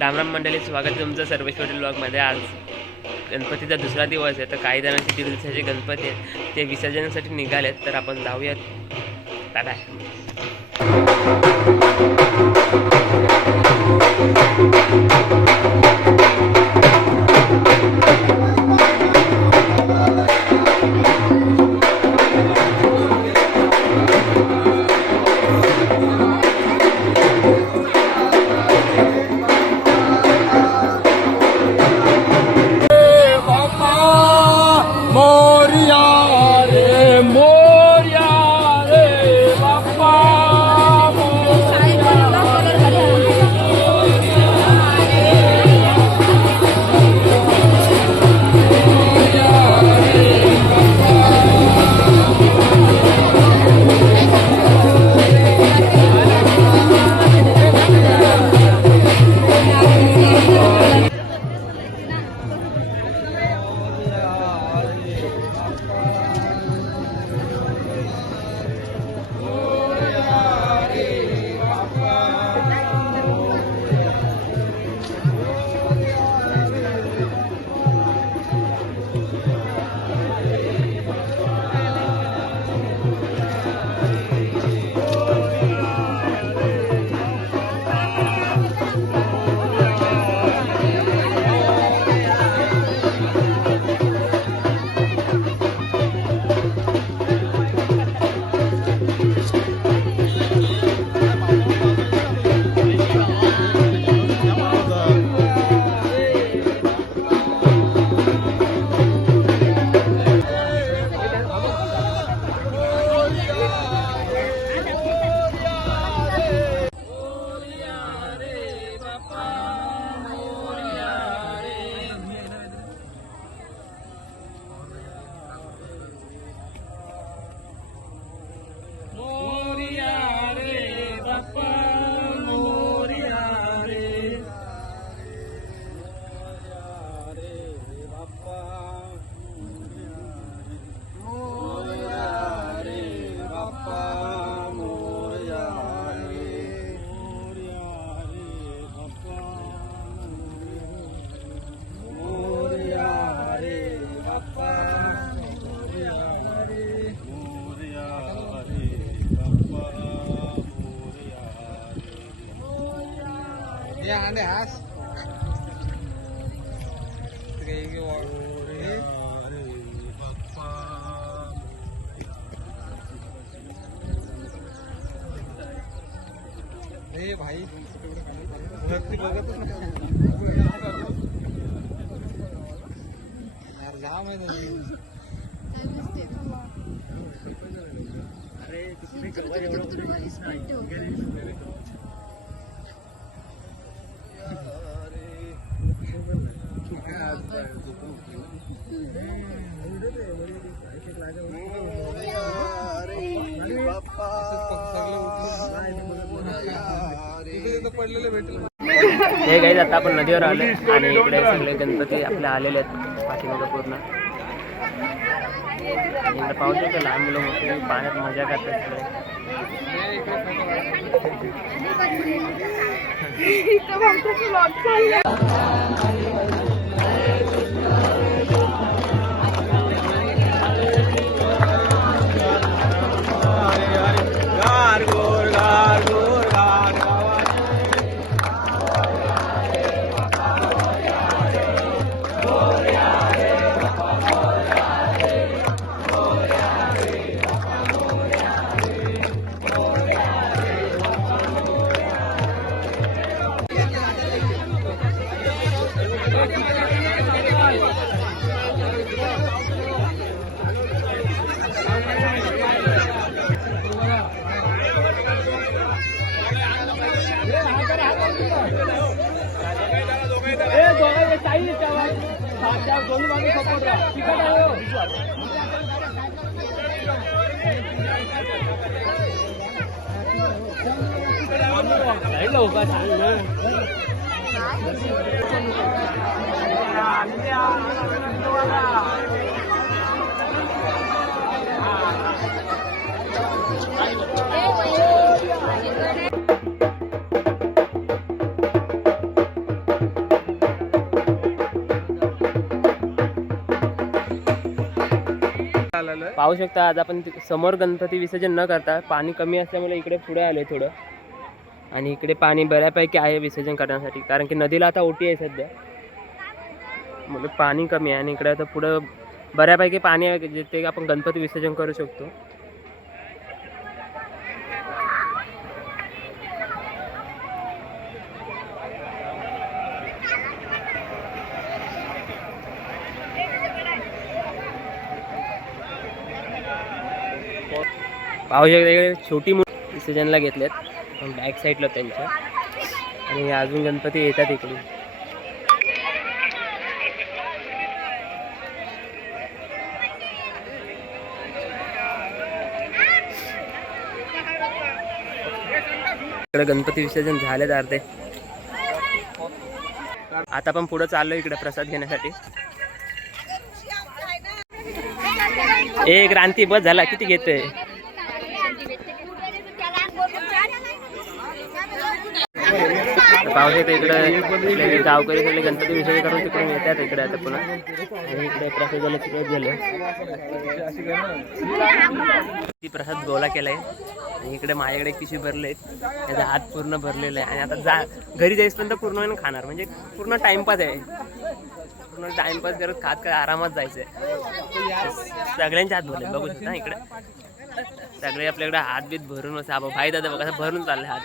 रामराम मंडळी, स्वागत आहे तुमचं सर्वेश्वरी ब्लॉगमध्ये। आज गणपतीचा दुसरा दिवस आहे, तर काही जणांचे दीड दिवसाचे गणपती आहेत, ते विसर्जनासाठी निघालेत। तर आपण जाऊयात। Bye bye. Ande has. भाई यार जाम है हे गाईज, आता आपण नदीवर आलो आणि इकडे सगळे गणपती आपले आलेले आहेत पाठीमागे पूर्ण। इकडे पाहू शकतो लहान मुलं मोठी पाण्यात मजा करतात आलेलो आहे. पाहू शकता आज आपण समोर गणपती विसर्जन न करता पाणी कमी असल्यामुळे इकडे पुढे आले थोडं आणि इकडे पाणी बऱ्यापैकी आहे विसर्जन करण्यासाठी कारण की नदीला आता ओटी आहे सध्या म्हणजे पाणी कमी आहे आणि इकडे आता पुढं बऱ्यापैकी पाणी आहे जिथे आपण गणपती विसर्जन करू शकतो. पाहू शकता इकडे छोटी मुलं विसर्जनला घेतलेत पण बॅक साईडला त्यांच्या आणि अजून गणपती येतात इकडे. इकडे गणपती विसर्जन झालेत अर्धे. आता पण पुढे चाललो इकडे प्रसाद घेण्यासाठी. ए क्रांती बस झाला किती घेतोय. पावसात इकडे गावकरी सगळे गणपती विसर्जन करून तिकडून येतात इकडे आता पुन्हा आणि इकडे प्रसादाला सुरुवात झाली. ती प्रसाद गोळा केलाय आणि इकडे माझ्याकडे पिशवी भरले त्याचा हात पूर्ण भरलेला आहे आणि आता घरी जाईपर्यंत पूर्ण खाणार म्हणजे पूर्ण टाइमपास आहे. पूर्ण टाइमपास करत खात आरामात जायचंय. सगळ्यांचे हात भरले बघू शकता इकडे सगळे आपल्याकडे हात बीत भरून भाई दादा बघा भरून चालले हात.